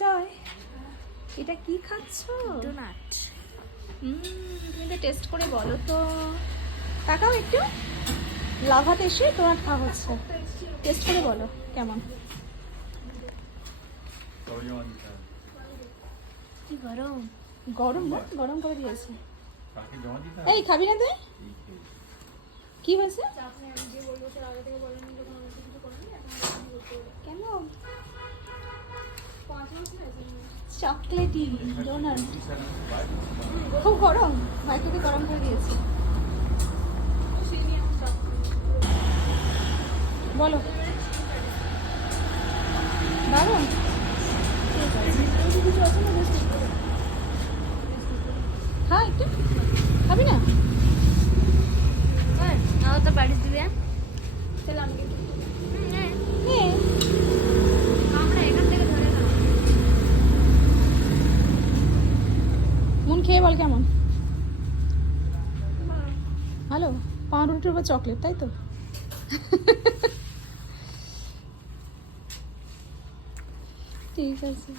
জয়, এটা কি খাচ্ছ? ডোনাট। তুমি তো টেস্ট করে বলো তো। তাকাও একটু, লাভাতে এসে ডোনাট খাওয়া হচ্ছে। টেস্ট করে বলো কেমন। কি গরম। গরম না, গরম করে দিয়েছে। এই খাবি না তুই? কি হয়েছে? কেন? চকলেটি ডোনাট খুব গরম, ভাইকে গরম করে দিয়েছে। বলো দারুন। হ্যাঁ একটু খাবি না? নাও তো বাড়ি দিবে। তাহলে আমি হ্যাঁ, নে। আমরা এখান থেকে ধরে নাও। মন খেয়ে বল কেমন। ভালো। পাউরুটির উপর চকলেট, তাই তো? ঠিক আছে।